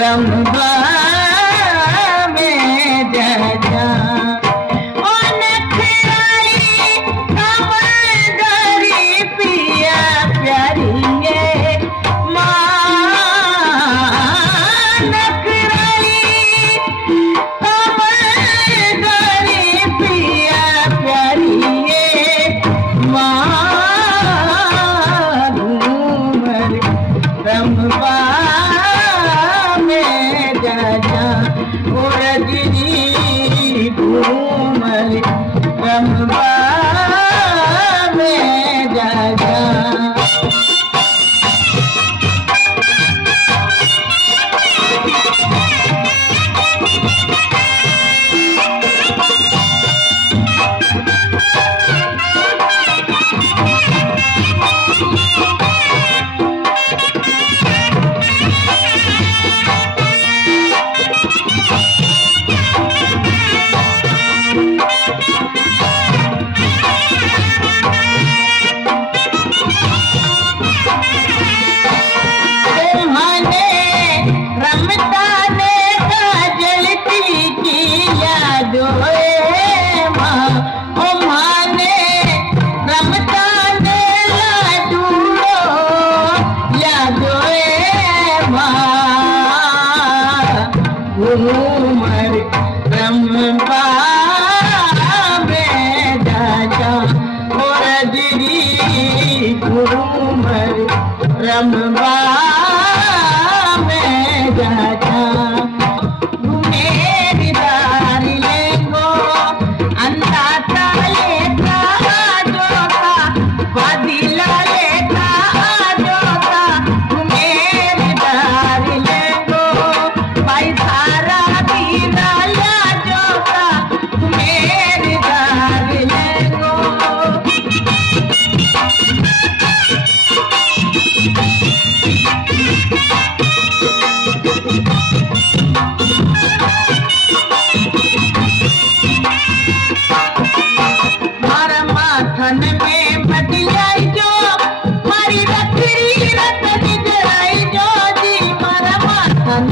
रंबा में जा ओ नखराली कमलगरी पिया प्यारी ये माँ नखराली कमलगरी पिया प्यारी ये माँ घूमर रंबा रजनी घूमर रंबा में जा घूमर रंबा में जा ओ रजनी घूमर रंबा में जा मेरी दारी लेंगो अंदाता लेता जोता बदिला लेता जोता मेरी दारी लेंगो पैसा माथन में बदलाई जो मारी रखरी रतनी जलाई जो जी मारा माथन